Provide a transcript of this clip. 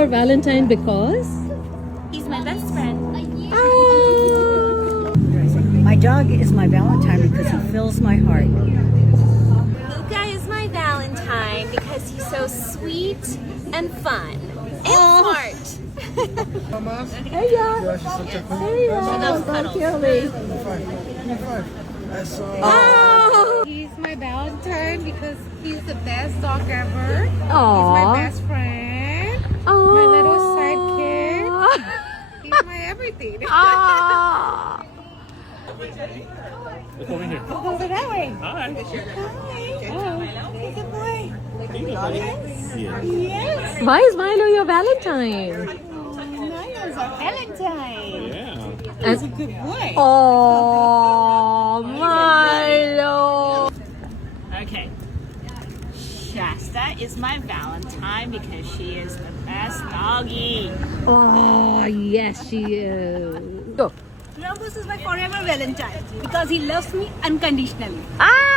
your Valentine because? He's my best friend. Oh. My dog is my Valentine because he fills my heart. Luca is my Valentine because he's so sweet and fun and smart. Hey, yeah. Hey, yeah. Don't kill me. Oh. He's my Valentine because he's the best dog ever. He's Aww. my best friend. Aww. My little sidekick. He's my everything. Aww. Look over here. Go over that way. Hi. Oh, he's a boy. Yeah. Yes. Why is Milo your Valentine? Milo's a Valentine. Yeah. He's a good boy. Oh, Milo. Okay. Shasta is my Valentine because she is the best doggy. Oh, yes, she is. Go. Rambus is my forever Valentine because he loves me unconditionally. Ah!